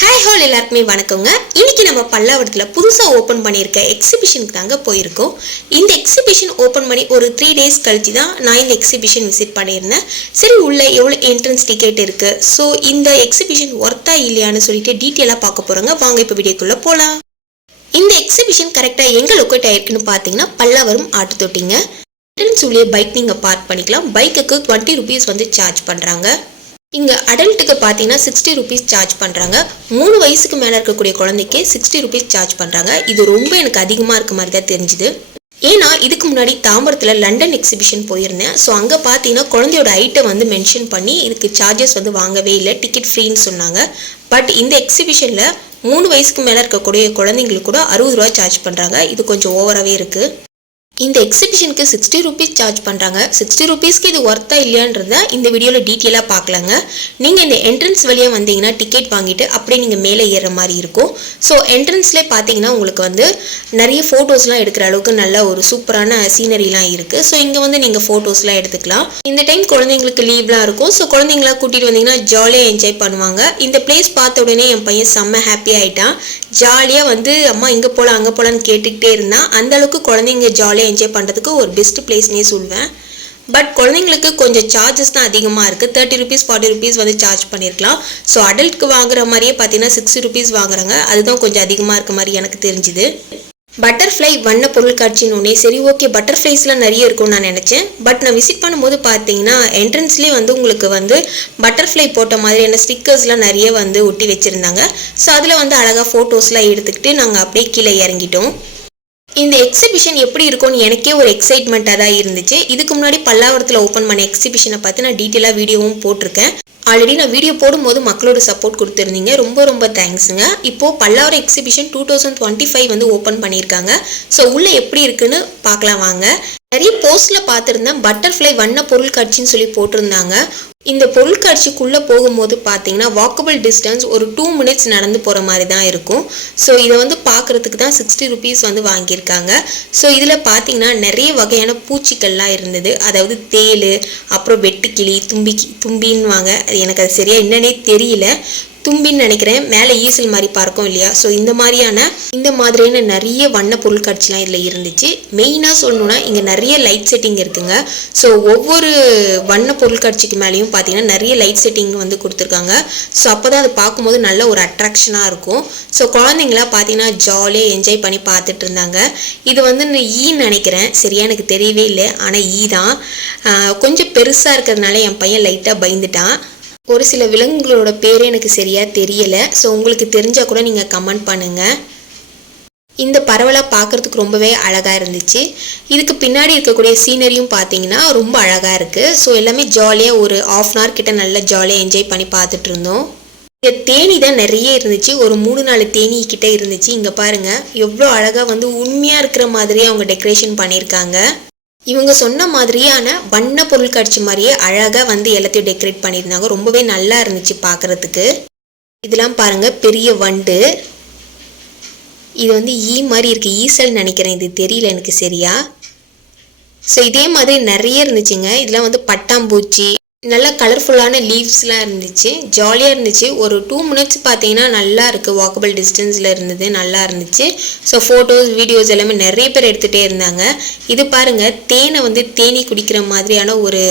Hi hall எல்லாருக்குமே வணக்கங்க. இன்னைக்கு நம்ம பல்லாவரத்தில் புதுசாக ஓப்பன் பண்ணியிருக்க எக்ஸிபிஷனுக்கு தாங்க போயிருக்கோம். இந்த எக்ஸிபிஷன் ஓப்பன் பண்ணி ஒரு 3 days கழிச்சு தான் நான் இந்த எக்ஸிபிஷன் விசிட் பண்ணியிருந்தேன். சரி, உள்ள எவ்வளோ என்ட்ரன்ஸ் டிக்கெட் இருக்குது, ஸோ இந்த எக்ஸிபிஷன் ஒர்த்தா இல்லையான்னு சொல்லிட்டு டீட்டெயிலாக பார்க்க போகிறோங்க. வாங்க இப்போ வீடியோக்குள்ளே போகலாம். இந்த எக்ஸிபிஷன் கரெக்டாக எங்கே லொக்கேட் ஆயிருக்குன்னு பார்த்தீங்கன்னா பல்லாவரம் ஆட்டு தொட்டிங்க. என்ட்ரன்ஸ் உள்ளே பைக் நீங்கள் பார்க் பண்ணிக்கலாம். பைக்குக்கு 20 rupees வந்து சார்ஜ் பண்ணுறாங்க. இங்கே அடல்ட்டுக்கு பார்த்தீங்கன்னா 60 rupees சார்ஜ் பண்ணுறாங்க. 3 வயசுக்கு மேலே இருக்கக்கூடிய குழந்தைக்கு 60 rupees சார்ஜ் பண்ணுறாங்க. இது ரொம்ப எனக்கு அதிகமாக இருக்க மாதிரி தான் தெரிஞ்சுது. ஏன்னா இதுக்கு முன்னாடி தாம்பரத்தில் லண்டன் எக்ஸிபிஷன் போயிருந்தேன். ஸோ அங்கே பார்த்தீங்கன்னா குழந்தையோட ஐட்டை வந்து மென்ஷன் பண்ணி இதுக்கு சார்ஜஸ் வந்து வாங்கவே இல்லை, டிக்கெட் ஃப்ரீன்னு சொன்னாங்க. பட் இந்த எக்ஸிபிஷனில் 3 வயசுக்கு மேலே இருக்கக்கூடிய குழந்தைங்களுக்கு கூட 60 ரூபா சார்ஜ் பண்ணுறாங்க. இது கொஞ்சம் ஓவராகவே இருக்குது. இந்த எக்ஸிபிஷனுக்கு 60 rupees சார்ஜ் பண்ணுறாங்க. 60 rupeesக்கு இது ஒர்த்தா இல்லையான்றத இந்த வீடியோவில் டீட்டெயிலாக பார்க்கலாங்க. நீங்கள் இந்த என்ட்ரன்ஸ் வழியாக வந்தீங்கன்னா டிக்கெட் வாங்கிட்டு அப்படியே நீங்கள் மேலே ஏறுற மாதிரி இருக்கும். ஸோ என்ட்ரன்ஸ்லேயே பார்த்தீங்கன்னா உங்களுக்கு வந்து நிறைய ஃபோட்டோஸ்லாம் எடுக்கிற அளவுக்கு நல்ல ஒரு சூப்பரான சீனரிலாம் இருக்குது. ஸோ இங்கே வந்து நீங்கள் ஃபோட்டோஸ்லாம் எடுத்துக்கலாம். இந்த டைம் குழந்தைங்களுக்கு லீவ்லாம் இருக்கும். ஸோ குழந்தைங்களாம் கூட்டிகிட்டு வந்தீங்கன்னா ஜாலியாக என்ஜாய் பண்ணுவாங்க. இந்த பிளேஸ் பார்த்த உடனே என் பையன் செம்ம ஹாப்பி ஆகிட்டான். ஜாலியாக வந்து அம்மா இங்கே போகலாம் அங்கே போகலான்னு கேட்டுக்கிட்டே இருந்தான். அந்தளவுக்கு குழந்தைங்க ஜாலியாக என்ஜாய் பண்ணுறதுக்கு ஒரு பெஸ்ட் பிளேஸ்னே சொல்வேன். பட் குழந்தைங்களுக்கு கொஞ்சம் சார்ஜஸ் தான் அதிகமாக இருக்குது. 30 rupees 40 rupees வந்து சார்ஜ் பண்ணியிருக்கலாம். ஸோ அடல்ட்க்கு வாங்குற மாதிரியே பார்த்தீங்கன்னா 60 rupees வாங்குறாங்க. அதுதான் கொஞ்சம் அதிகமாக இருக்க மாதிரி எனக்கு தெரிஞ்சுது. பட்டர்ஃப்ளை வண்ண பொருள் காட்சின்னு சரி ஓகே, பட்டர்ஃப்ளைஸ்லாம் நிறைய இருக்கும்னு நான் நினச்சேன். பட் நான் விசிட் பண்ணும்போது பார்த்தீங்கன்னா என்ட்ரன்ஸ்லேயே வந்து உங்களுக்கு வந்து பட்டர்ஃப்ளை போட்ட மாதிரியான ஸ்டிக்கர்ஸ்லாம் நிறைய வந்து ஒட்டி வச்சுருந்தாங்க. ஸோ அதில் வந்து அழகாக ஃபோட்டோஸ்லாம் எடுத்துக்கிட்டு நாங்கள் அப்படியே கீழே இறங்கிட்டோம். இந்த எக்ஸிபிஷன் எப்படி இருக்கும்னு எனக்கே ஒரு எக்ஸைட்மெண்ட்டாக தான் இருந்துச்சு. இதுக்கு முன்னாடி பல்லாவரத்தில் ஓப்பன் பண்ண எக்ஸிபிஷனை பார்த்து நான் டீட்டெயிலாக வீடியோவும் போட்டிருக்கேன். ஆல்ரெடி நான் வீடியோ போடும்போது மக்களோட சப்போர்ட் கொடுத்துருந்தீங்க, ரொம்ப ரொம்ப தேங்க்ஸுங்க. இப்போது பல்லாவரம் எக்ஸிபிஷன் 2025 வந்து ஓப்பன் பண்ணியிருக்காங்க. ஸோ உள்ளே எப்படி இருக்குன்னு பார்க்கலாம் வாங்க. நிறைய போஸ்ட்டில் பார்த்துருந்தேன் பட்டர்ஃப்ளை வண்ண பொருள் காட்சின்னு சொல்லி போட்டிருந்தாங்க. இந்த பொருள் காட்சிக்குள்ளே போகும்போது பார்த்தீங்கன்னா வாக்கபிள் டிஸ்டன்ஸ் ஒரு 2 minutes நடந்து போகிற மாதிரி தான் இருக்கும். ஸோ இதை வந்து பார்க்குறதுக்கு தான் 60 rupees வந்து வாங்கியிருக்காங்க. ஸோ இதில் பார்த்தீங்கன்னா நிறைய வகையான பூச்சிகள்லாம் இருந்தது. அதாவது தேள், அப்புறம் வெட்டுக்கிளி, தும்பின்னுவாங்க. அது எனக்கு அது சரியாக என்னன்னே தெரியல, தும்பின்னு நினைக்கிறேன். மேலே ஈசல் மாதிரி பார்க்கும் இல்லையா. ஸோ இந்த மாதிரியான நிறைய வண்ண பொருள் காட்சிலாம் இதில் இருந்துச்சு. மெயினாக சொல்லணுன்னா இங்கே நிறைய லைட் செட்டிங் இருக்குங்க. ஸோ ஒவ்வொரு வண்ண பொருள் காட்சிக்கு மேலேயும் பார்த்தீங்கன்னா நிறைய லைட் செட்டிங் வந்து கொடுத்துருக்காங்க. ஸோ அப்போ தான் அது பார்க்கும்போது நல்ல ஒரு அட்ராக்ஷனாக இருக்கும். ஸோ குழந்தைங்களாம் பார்த்தீங்கன்னா ஜாலியாக என்ஜாய் பண்ணி பார்த்துட்டு இருந்தாங்க. இது வந்து ஈன்னு நினைக்கிறேன், சரியா எனக்கு தெரியவே இல்லை. ஆனால் ஈ தான். கொஞ்சம் பெருசாக இருக்கிறதுனால என் பையன் லைட்டாக பயந்துட்டான். ஒரு சில விலங்குகளோட பேர் எனக்கு சரியாக தெரியலை. ஸோ உங்களுக்கு தெரிஞ்சால் கூட நீங்கள் கமெண்ட் பண்ணுங்கள். இந்த பறவைலாம் பார்க்குறதுக்கு ரொம்பவே அழகாக இருந்துச்சு. இதுக்கு பின்னாடி இருக்கக்கூடிய சீனரியும் பார்த்தீங்கன்னா ரொம்ப அழகாக இருக்குது. ஸோ எல்லாமே ஜாலியாக ஒரு 1/2 hour கிட்ட நல்லா ஜாலியாக என்ஜாய் பண்ணி பார்த்துட்டு இருந்தோம். இங்கே தேனி தான் நிறைய இருந்துச்சு. ஒரு 3-4 தேனி கிட்ட இருந்துச்சு. இங்கே பாருங்கள் எவ்வளோ அழகாக வந்து உண்மையாக இருக்கிற மாதிரியே அவங்க டெக்கரேஷன் பண்ணியிருக்காங்க. இவங்க சொன்ன மாதிரியான வண்ண பொருள் காட்சி மாதிரியே அழகாக வந்து எல்லாத்தையும் டெக்கரேட் பண்ணியிருந்தாங்க. ரொம்பவே நல்லா இருந்துச்சு பார்க்குறதுக்கு. இதெல்லாம் பாருங்கள் பெரிய வண்டு. இது வந்து ஈ மாதிரி இருக்குது, ஈசல் நினைக்கிறேன், இது தெரியல எனக்கு சரியா. ஸோ இதே மாதிரி நிறைய இருந்துச்சுங்க. இதெல்லாம் வந்து பட்டாம்பூச்சி, நல்லா கலர்ஃபுல்லான லீவ்ஸ்லாம் இருந்துச்சு. ஜாலியாக இருந்துச்சு. ஒரு 2 minutes பார்த்தீங்கன்னா நல்லா இருக்குது, வாக்கபிள் டிஸ்டன்ஸில் இருந்தது, நல்லா இருந்துச்சு. ஸோ ஃபோட்டோஸ் வீடியோஸ் எல்லாமே நிறைய பேர் எடுத்துகிட்டே இருந்தாங்க. இது பாருங்கள் தேனை வந்து தேனி குடிக்கிற மாதிரியான ஒரு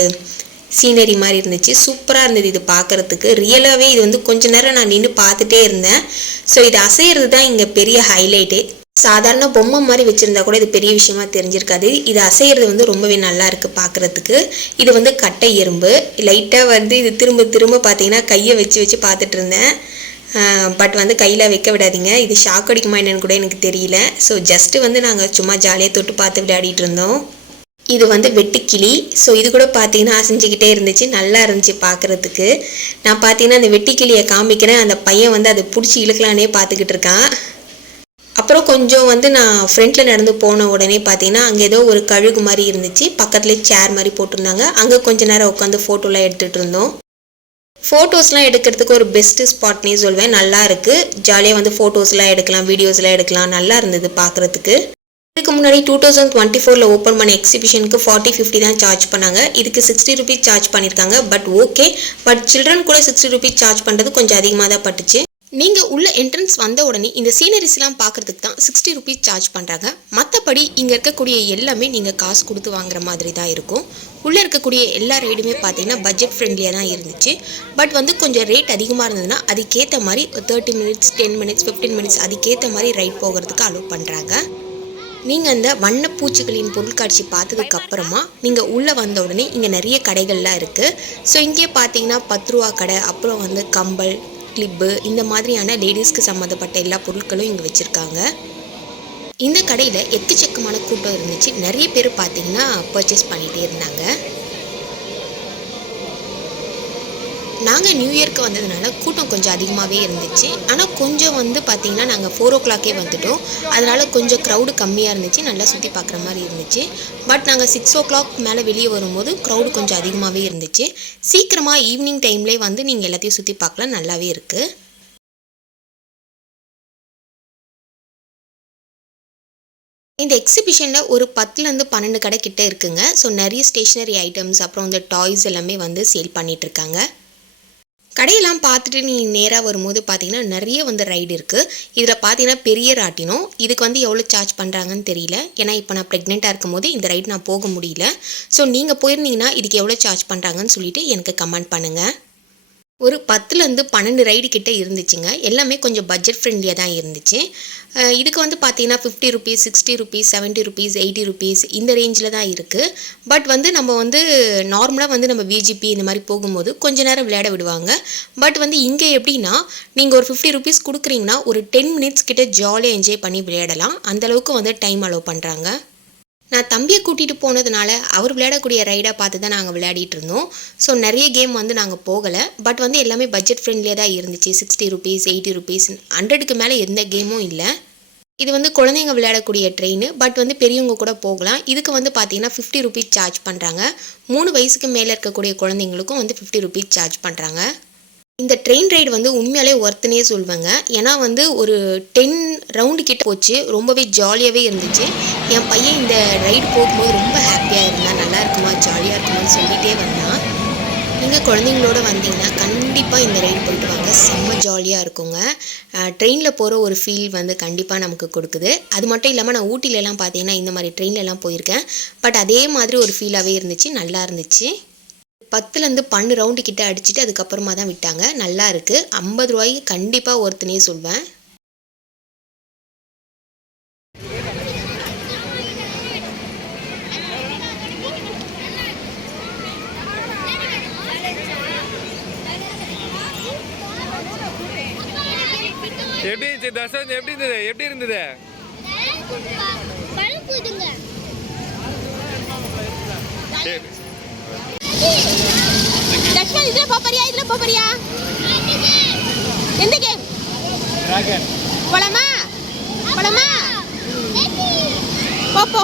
சீனரி மாதிரி இருந்துச்சு. சூப்பராக இருந்தது இது பார்க்குறதுக்கு. ரியலாகவே இது வந்து கொஞ்ச நேரம் நான் நின்று பார்த்துட்டே இருந்தேன். ஸோ இது அசைகிறது தான் இங்கே பெரிய ஹைலைட்டே. சாதாரண பொம்மை மாதிரி வச்சுருந்தா கூட இது பெரிய விஷயமா தெரிஞ்சிருக்காது. இது அசைகிறது வந்து ரொம்பவே நல்லா இருக்குது பார்க்குறதுக்கு. இது வந்து கட்டை எறும்பு. லைட்டாக வந்து இது திரும்ப பார்த்தீங்கன்னா கையை வச்சு பார்த்துட்டு இருந்தேன். பட் வந்து கையில் வைக்க விடாதீங்க, இது ஷாக் அடிக்குமா என்னன்னு கூட எனக்கு தெரியல. ஸோ ஜஸ்ட்டு வந்து நாங்கள் சும்மா ஜாலியாக தொட்டு பார்த்து விளையாடிட்டு இருந்தோம். இது வந்து வெட்டுக்கிளி. ஸோ இது கூட பார்த்தீங்கன்னா அசைஞ்சிக்கிட்டே இருந்துச்சு, நல்லா இருந்துச்சு பார்க்குறதுக்கு. நான் பார்த்தீங்கன்னா அந்த வெட்டுக்கிளியை காமிக்கிறேன், அந்த பையன் வந்து அதை பிடிச்சி இழுக்கலானே பார்த்துக்கிட்டு இருக்கான். அப்புறம் கொஞ்சம் வந்து நான் ஃப்ரண்ட்டில் நடந்து போன உடனே பார்த்தீங்கன்னா அங்கே ஏதோ ஒரு கழுகு மாதிரி இருந்துச்சு. பக்கத்துலேயே சேர் மாதிரி போட்டிருந்தாங்க. அங்கே கொஞ்ச நேரம் உட்காந்து ஃபோட்டோலாம் எடுத்துகிட்டு இருந்தோம். ஃபோட்டோஸ்லாம் எடுக்கிறதுக்கு ஒரு பெஸ்ட்டு ஸ்பாட்னே சொல்வேன். நல்லா இருக்குது, ஜாலியாக வந்து ஃபோட்டோஸ்லாம் எடுக்கலாம், வீடியோஸ்லாம் எடுக்கலாம், நல்லா இருந்தது பார்க்குறதுக்கு. இதுக்கு முன்னாடி 2024 ஓப்பன் பண்ண எக்ஸிபிஷனுக்கு 40-50 தான் சார்ஜ் பண்ணாங்க. இதுக்கு 60 rupees சார்ஜ் பண்ணியிருக்காங்க. பட் ஓகே, பட் சில்ட்ரன் கூட 60 rupees சார்ஜ் பண்ணுறது கொஞ்சம் அதிகமாக தான் பட்டுச்சு. நீங்கள் உள்ள என்ட்ரன்ஸ் வந்த உடனே இந்த சீனரிஸ்லாம் பார்க்குறதுக்கு தான் 60 ருபீஸ் சார்ஜ் பண்ணுறாங்க. மற்றபடி இங்கே இருக்கக்கூடிய எல்லாமே நீங்கள் காசு கொடுத்து வாங்குற மாதிரி தான் இருக்கும். உள்ளே இருக்கக்கூடிய எல்லா ரைடுமே பார்த்தீங்கன்னா பட்ஜெட் ஃப்ரெண்ட்லியாக தான் இருந்துச்சு. பட் வந்து கொஞ்சம் ரேட் அதிகமாக இருந்ததுன்னா அதுக்கேற்ற மாதிரி 30 மினிட்ஸ் 10 மினிட்ஸ் 15 மினிட்ஸ் அதுக்கேற்ற மாதிரி ரைட் போகிறதுக்கு அலோவ் பண்ணுறாங்க. நீங்கள் அந்த வண்ணப்பூச்சிகளின் பொருட்காட்சி பார்த்ததுக்கப்புறமா நீங்கள் உள்ளே வந்த உடனே இங்கே நிறைய கடைகள்லாம் இருக்குது. ஸோ இங்கே பார்த்தீங்கன்னா 10 ரூபா கடை, அப்புறம் வந்து கம்பல், கிளிப்பு, இந்த மாதிரியான லேடிஸ்க்கு சம்மந்தப்பட்ட எல்லா பொருட்களும் இங்கே வச்சுருக்காங்க. இந்த கடையில் எக்கச்சக்கமான கூட்டம் இருந்துச்சு. நிறைய பேர் பார்த்தீங்கன்னா பர்ச்சேஸ் பண்ணிகிட்டே இருந்தாங்க. நாங்கள் நியூ இயர்க்கு வந்ததுனால கூட்டம் கொஞ்சம் அதிகமாகவே இருந்துச்சு. ஆனால் கொஞ்சம் வந்து பார்த்திங்கன்னா நாங்கள் 4 o'clockே வந்துவிட்டோம். அதனால் கொஞ்சம் க்ரௌடு கம்மியாக இருந்துச்சு, நல்லா சுற்றி பார்க்குற மாதிரி இருந்துச்சு. பட் நாங்கள் 6 o'clock மேலே வெளியே வரும்போது க்ரௌடு கொஞ்சம் அதிகமாகவே இருந்துச்சு. சீக்கிரமாக ஈவினிங் டைம்லேயே வந்து நீங்கள் எல்லாத்தையும் சுற்றி பார்க்கலாம், நல்லாவே இருக்குது. இந்த எக்ஸிபிஷனில் ஒரு 10லேருந்து 12 கடை கிட்ட இருக்குங்க. ஸோ நிறைய ஸ்டேஷ்னரி ஐட்டம்ஸ், அப்புறம் வந்து டாய்ஸ் எல்லாமே வந்து சேல் பண்ணிகிட்ருக்காங்க. கடையெல்லாம் பார்த்துட்டு நீங்கள் நேராக வரும்போது பார்த்தீங்கன்னா நிறைய வந்து ரைடு இருக்குது. இதில் பார்த்தீங்கன்னா பெரிய ராட்டினம், இதுக்கு வந்து எவ்வளோ சார்ஜ் பண்ணுறாங்கன்னு தெரியல. ஏன்னா இப்போ நான் ப்ரெக்னெண்ட்டாக இருக்கும் போது இந்த ரைடு நான் போக முடியல. ஸோ நீங்கள் போயிருந்தீங்கன்னா இதுக்கு எவ்வளோ சார்ஜ் பண்ணுறாங்கன்னு சொல்லிட்டு எனக்கு கமெண்ட் பண்ணுங்கள். ஒரு 10லேருந்து 12 ரைடு கிட்ட இருந்துச்சுங்க. எல்லாமே கொஞ்சம் பட்ஜெட் ஃப்ரெண்ட்லியாக தான் இருந்துச்சு. இதுக்கு வந்து பார்த்தீங்கன்னா 50 ருபீஸ் 60 ருபீஸ் 70 ருபீஸ் 80 ருபீஸ் இந்த ரேஞ்சில் தான் இருக்குது. பட் வந்து நம்ம வந்து நார்மலாக வந்து நம்ம விஜிபி இந்த மாதிரி போகும்போது கொஞ்ச நேரம் விளையாட விடுவாங்க. பட் வந்து இங்கே எப்படின்னா நீங்கள் ஒரு 50 ருபீஸ் கொடுக்குறீங்கன்னா ஒரு 10 மினிட்ஸ் கிட்ட ஜாலியாக என்ஜாய் பண்ணி விளையாடலாம். அந்தளவுக்கு வந்து டைம் அலோவ் பண்ணுறாங்க. நான் தம்பியை கூட்டிகிட்டு போனதுனால அவர் விளையாடக்கூடிய ரைடாக பார்த்து தான் நாங்கள் விளையாடிட்டு இருந்தோம். ஸோ நிறைய கேம் வந்து நாங்கள் போகலை. பட் வந்து எல்லாமே பட்ஜெட் ஃப்ரெண்ட்லியாக தான் இருந்துச்சு. 60 ருபீஸ் 80 ருபீஸ் 100க்கு மேலே எந்த கேமும் இல்லை. இது வந்து குழந்தைங்க விளையாடக்கூடிய ட்ரெயின். பட் வந்து பெரியவங்க கூட போகலாம். இதுக்கு வந்து பார்த்தீங்கன்னா 50 ருபீஸ் சார்ஜ் பண்ணுறாங்க. 3 வயசுக்கு மேலே இருக்கக்கூடிய குழந்தைங்களுக்கும் வந்து 50 ருபீஸ் சார்ஜ் பண்ணுறாங்க. இந்த ட்ரெயின் ரைடு வந்து உண்மையாலே ஒர்த்துனே சொல்வேங்க. ஏன்னா வந்து ஒரு 10 ரவுண்டு கிட்ட போச்சு. ரொம்பவே ஜாலியாகவே இருந்துச்சு. என் பையன் இந்த ரைடு போகும்போது ரொம்ப ஹாப்பியாக இருந்தான். நல்லா இருக்குமா, ஜாலியாக இருக்குமான்னு சொல்லிகிட்டே வந்தான். நீங்கள் குழந்தைங்களோட வந்தீங்கன்னா கண்டிப்பாக இந்த ரைடு போயிட்டு வாங்க, செம்ம ஜாலியாக இருக்குங்க. ட்ரெயினில் போகிற ஒரு ஃபீல் வந்து கண்டிப்பாக நமக்கு கொடுக்குது. அது மட்டும் இல்லாமல் நான் ஊட்டிலலாம் பார்த்தீங்கன்னா இந்த மாதிரி ட்ரெயின்லலாம் போயிருக்கேன். பட் அதே மாதிரி ஒரு ஃபீலாகவே இருந்துச்சு, நல்லா இருந்துச்சு. 10லேருந்து 12 ரவுண்டு கிட்ட அடிச்சுட்டு அதுக்கப்புறமா தான் விட்டாங்க. நல்லா இருக்குது. 50 ரூபாய்க்கு கண்டிப்பாக ஒருத்தனே சொல்வேன். எப்படி இருந்துச்சு தர்ஷன்? எப்படி இருந்தது? தர்ஷன் இதுல போறியா? எந்த கேம்? டிராகன். போலாமா? போ.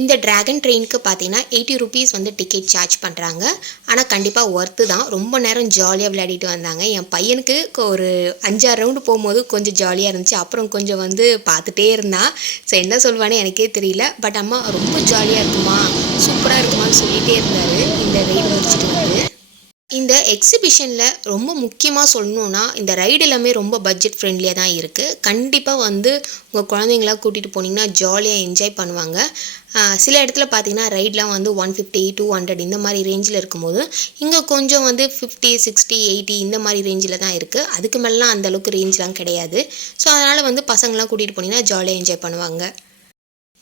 இந்த டிராகன் ட்ரெயினுக்கு பார்த்தீங்கன்னா 80 ருபீஸ் வந்து டிக்கெட் சார்ஜ் பண்ணுறாங்க. ஆனால் கண்டிப்பாக ஒர்த்து தான். ரொம்ப நேரம் ஜாலியாக விளையாடிட்டு வந்தாங்க. என் பையனுக்கு ஒரு 5-6 ரவுண்டு போகும்போது கொஞ்சம் ஜாலியாக இருந்துச்சு. அப்புறம் கொஞ்சம் வந்து பார்த்துட்டே இருந்தான். ஸோ என்ன சொல்வானே எனக்கே தெரியல. பட் அம்மா ரொம்ப ஜாலியாக இருக்குமா, சூப்பராக இருக்குமான்னு சொல்லிகிட்டே இருந்தார் இந்த ரைடு முடிச்சுட்டு வந்து. இந்த எக்ஸிபிஷனில் ரொம்ப முக்கியமாக சொல்லணுன்னா இந்த ரைடு எல்லாமே ரொம்ப பட்ஜெட் ஃப்ரெண்ட்லியாக தான் இருக்குது. கண்டிப்பாக வந்து உங்கள் குழந்தைங்களாம் கூட்டிகிட்டு போனீங்கன்னா ஜாலியாக என்ஜாய் பண்ணுவாங்க. சில இடத்துல பார்த்தீங்கன்னா ரைட்லாம் வந்து 150 200 இந்த மாதிரி ரேஞ்சில் இருக்கும்போது இங்கே கொஞ்சம் வந்து 50 60 80 இந்த மாதிரி ரேஞ்சில் தான் இருக்குது. அதுக்கு மேலாம் அந்தளவுக்கு ரேஞ்செலாம் கிடையாது. ஸோ அதனால் வந்து பசங்களாம் கூட்டிகிட்டு போனீங்கன்னா ஜாலியாக என்ஜாய் பண்ணுவாங்க.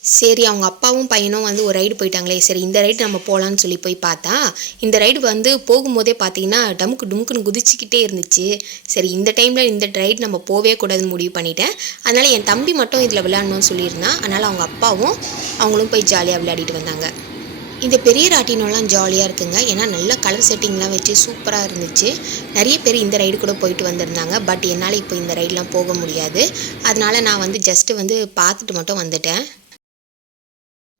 சரி, அவங்க அப்பாவும் பையனும் வந்து ஒரு ரைடு போயிட்டாங்களே, சரி இந்த ரைடு நம்ம போகலான்னு சொல்லி போய் பார்த்தா இந்த ரைடு வந்து போகும்போதே பார்த்தீங்கன்னா டுமுக்குன்னு குதிச்சிக்கிட்டே இருந்துச்சு. சரி இந்த டைமில் இந்த ரைடு நம்ம போவே கூடாதுன்னு முடிவு பண்ணிட்டேன். அதனால் என் தம்பி மட்டும் இதில் விளையாடணும்னு சொல்லியிருந்தான். அதனால் அவங்க அப்பாவும் அவங்களும் போய் ஜாலியாக விளையாடிட்டு வந்தாங்க. இந்த பெரிய ராட்டினம்லாம் ஜாலியாக இருக்குங்க. ஏன்னா நல்ல கலர் செட்டிங்லாம் வச்சு சூப்பராக இருந்துச்சு. நிறைய பேர் இந்த ரைடு கூட போயிட்டு வந்திருந்தாங்க. பட் என்னால் இப்போ இந்த ரைடெலாம் போக முடியாது. அதனால் நான் வந்து ஜஸ்ட்டு வந்து பார்த்துட்டு மட்டும் வந்துட்டேன்.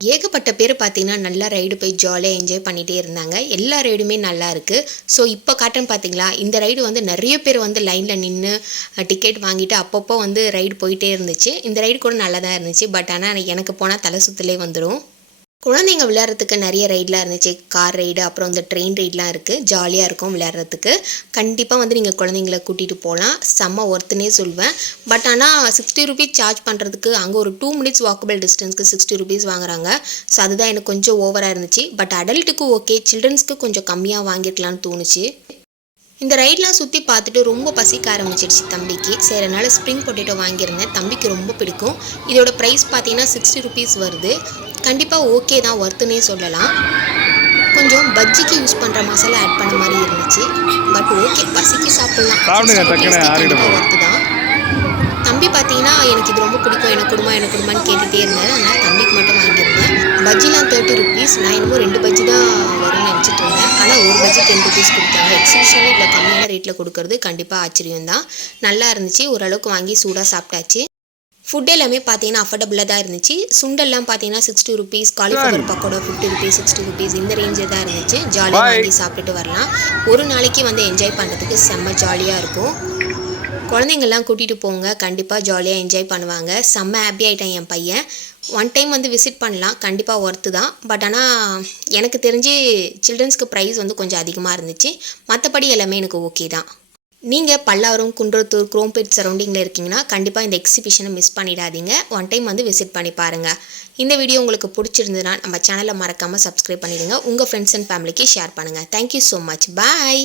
ஏகப்பட்ட பேர் பார்த்தீங்கன்னா நல்லா ரைடு போய் ஜாலியாக என்ஜாய் பண்ணிகிட்டே இருந்தாங்க. எல்லா ரைடுமே நல்லா இருக்குது. ஸோ இப்போ காட்டுறேன் பார்த்தீங்களா, இந்த ரைடு வந்து நிறைய பேர் வந்து லைனில் நின்று டிக்கெட் வாங்கிட்டு அப்பப்போ வந்து ரைடு போயிட்டே இருந்துச்சு. இந்த ரைடு கூட நல்லா தான் இருந்துச்சு. பட் ஆனால் எனக்கு போனால் தலை சுற்றலே வந்துடும். குழந்தைங்க விளையாடுறதுக்கு நிறைய ரைட்லாம் இருந்துச்சு. கார் ரைடு, அப்புறம் இந்த ட்ரெயின் ரைட்லாம் இருக்குது. ஜாலியாக இருக்கும் விளையாடுறதுக்கு. கண்டிப்பாக வந்து நீங்கள் குழந்தைங்கள கூட்டிகிட்டு போகலாம். செம்ம ஒர்த்துனே சொல்வேன். பட் ஆனால் 60 ருபீஸ் சார்ஜ் பண்ணுறதுக்கு அங்கே ஒரு 2 மினிட்ஸ் வாக்கபிள் டிஸ்டன்ஸ்க்கு 60 ருபீஸ் வாங்குறாங்க. ஸோ அதுதான் எனக்கு கொஞ்சம் ஓவராக இருந்துச்சு. பட் அடல்ட்டுக்கு ஓகே, சில்ட்ரன்ஸ்க்கு கொஞ்சம் கம்மியாக வாங்கியிருக்கலான்னு தோணுச்சு. இந்த ரைட்லாம் சுற்றி பார்த்துட்டு ரொம்ப பசிக்க ஆரம்பிச்சிடுச்சு தம்பிக்கு. சரி, அதனால் ஸ்ப்ரிங் பொட்டேட்டோ வாங்கியிருந்தேன். தம்பிக்கு ரொம்ப பிடிக்கும். இதோட ப்ரைஸ் பார்த்தீங்கன்னா 60 ருபீஸ் வருது. கண்டிப்பாக ஓகே தான், ஒர்த்துனே சொல்லலாம். கொஞ்சம் பஜ்ஜிக்கு யூஸ் பண்ணுற மசாலா ஆட் பண்ண மாதிரி இருந்துச்சு. பட் ஓகே, பசிக்கு சாப்பிட்லாம். கண்டிப்பாக ஒர்த்து தான். தம்பி பார்த்தீங்கன்னா எனக்கு இது ரொம்ப பிடிக்கும், எனக்கு கொடுமான்னு கேட்டுகிட்டே இருந்தேன். அதனால் தம்பிக்கு மட்டும் வாங்கியிருந்தேன். பஜ்ஜிலாம் 30 ருபீஸ். நான் என்னமோ 2 பஜ்ஜி தான் வரும்னு நினச்சிட்டு இருந்தேன். ஆனால் ஒரு பஜ்ஜி 10 ருபீஸ் கொடுத்தாங்க. எக்ஸிபிஷனில் இவ்வளோ கம்மியான ரேட்டில் கொடுக்கறது கண்டிப்பாக ஆச்சரியம் தான். நல்லா இருந்துச்சு. ஓரளவுக்கு வாங்கி சூடாக சாப்பிட்டாச்சு. ஃபுட் எல்லாமே பார்த்தீங்கன்னா அஃபோர்டபுளாக தான் இருந்துச்சு. சுண்டெல்லாம் பார்த்தீங்கன்னா 60 rupees, cauliflower pakoda 50 rupees, 60 rupees இந்த ரேஞ்சில் தான் இருந்துச்சு. ஜாலியாக வாங்கி சாப்பிட்டுட்டு வரலாம். ஒரு நாளைக்கு வந்து என்ஜாய் பண்ணுறதுக்கு செம்ம ஜாலியாக இருக்கும். குழந்தைங்கள்லாம் கூட்டிகிட்டு போங்க, கண்டிப்பாக ஜாலியாக என்ஜாய் பண்ணுவாங்க. செம்ம ஹாப்பி ஆகிட்டான் என் பையன். ஒன் டைம் வந்து விசிட் பண்ணலாம், கண்டிப்பாக ஒர்த்து தான். பட் ஆனால் எனக்கு தெரிஞ்சு சில்ட்ரன்ஸ்க்கு ப்ரைஸ் வந்து கொஞ்சம் அதிகமாக இருந்துச்சு. மற்றபடி எல்லாமே எனக்கு ஓகே தான். நீங்கள் பல்லாவரம், குன்றத்தூர், குரோம்பேட் சரௌண்டிங்கில் இருக்கீங்கன்னா கண்டிப்பாக இந்த எக்ஸிபிஷனை மிஸ் பண்ணிடாதீங்க. ஒன் டைம் வந்து விசிட் பண்ணி பாருங்கள். இந்த வீடியோ உங்களுக்கு பிடிச்சிருந்ததுன்னா நம்ம சேனலை மறக்காமல் சப்ஸ்கிரைப் பண்ணிடுங்க. உங்கள் ஃப்ரெண்ட்ஸ் அண்ட் ஃபேமிலிக்கு ஷேர் பண்ணுங்கள். Thank you so much. பாய்.